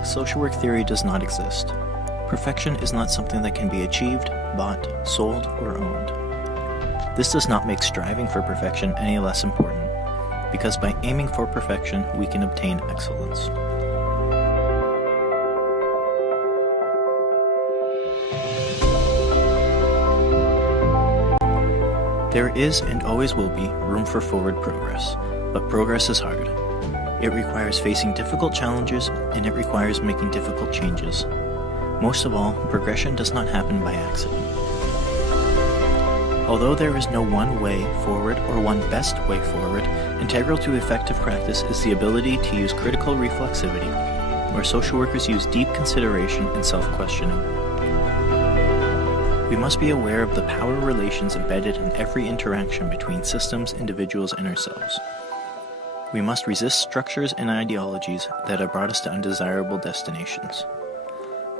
perfect social work theory does not exist. Perfection is not something that can be achieved, bought, sold, or owned. This does not make striving for perfection any less important, because by aiming for perfection, we can obtain excellence. There is and always will be room for forward progress, but progress is hard. It requires facing difficult challenges, and it requires making difficult changes. Most of all, progression does not happen by accident. Although there is no one way forward or one best way forward, integral to effective practice is the ability to use critical reflexivity, where social workers use deep consideration and self-questioning. We must be aware of the power relations embedded in every interaction between systems, individuals, and ourselves. We must resist structures and ideologies that have brought us to undesirable destinations.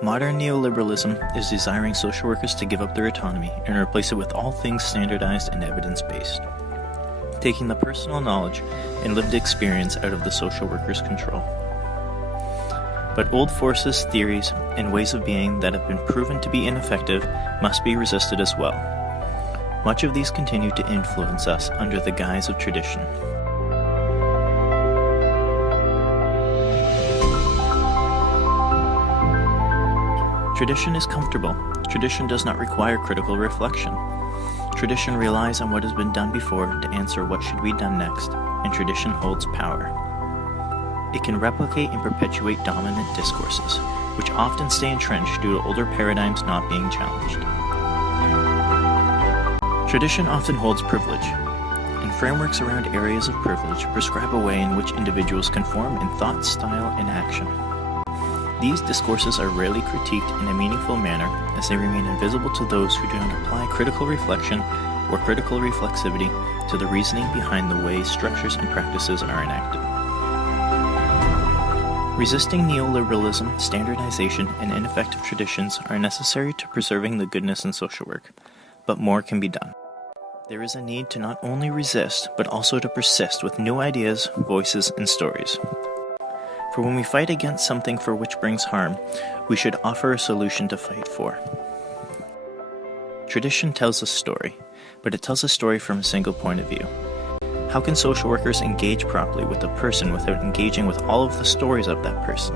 Modern neoliberalism is desiring social workers to give up their autonomy and replace it with all things standardized and evidence-based, taking the personal knowledge and lived experience out of the social worker's control. But old forces, theories, and ways of being that have been proven to be ineffective must be resisted as well. Much of these continue to influence us under the guise of tradition. Tradition is comfortable. Tradition does not require critical reflection. Tradition relies on what has been done before to answer what should be done next, and tradition holds power. It can replicate and perpetuate dominant discourses, which often stay entrenched due to older paradigms not being challenged. Tradition often holds privilege, and frameworks around areas of privilege prescribe a way in which individuals conform in thought, style, and action. These discourses are rarely critiqued in a meaningful manner, as they remain invisible to those who do not apply critical reflection or critical reflexivity to the reasoning behind the ways structures and practices are enacted. Resisting neoliberalism, standardization, and ineffective traditions are necessary to preserving the goodness in social work, but more can be done. There is a need to not only resist, but also to persist with new ideas, voices, and stories. For when we fight against something for which brings harm, we should offer a solution to fight for. Tradition tells a story, but it tells a story from a single point of view. How can social workers engage properly with a person without engaging with all of the stories of that person?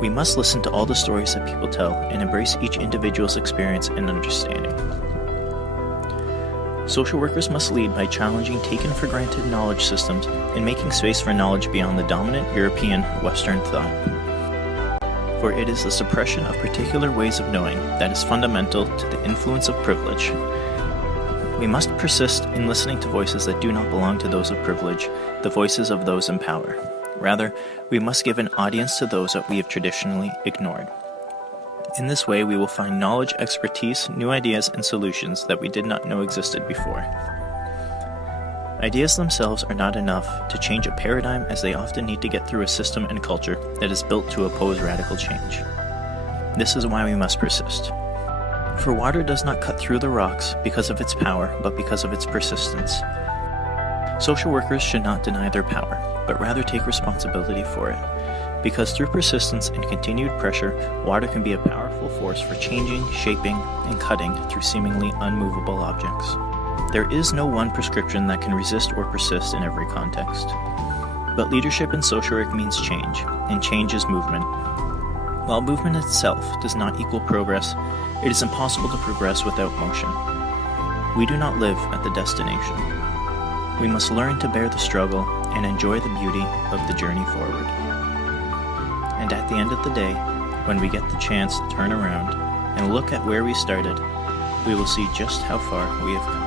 We must listen to all the stories that people tell and embrace each individual's experience and understanding. Social workers must lead by challenging taken-for-granted knowledge systems and making space for knowledge beyond the dominant European Western thought. For it is the suppression of particular ways of knowing that is fundamental to the influence of privilege. We must persist in listening to voices that do not belong to those of privilege, the voices of those in power. Rather, we must give an audience to those that we have traditionally ignored. In this way, we will find knowledge, expertise, new ideas, and solutions that we did not know existed before. Ideas themselves are not enough to change a paradigm, as they often need to get through a system and culture that is built to oppose radical change. This is why we must persist. For water does not cut through the rocks because of its power, but because of its persistence. Social workers should not deny their power, but rather take responsibility for it. Because through persistence and continued pressure, water can be a powerful force for changing, shaping, and cutting through seemingly unmovable objects. There is no one prescription that can resist or persist in every context. But leadership in social work means change, and change is movement. While movement itself does not equal progress, it is impossible to progress without motion. We do not live at the destination. We must learn to bear the struggle and enjoy the beauty of the journey forward. And at the end of the day, when we get the chance to turn around and look at where we started, we will see just how far we have come.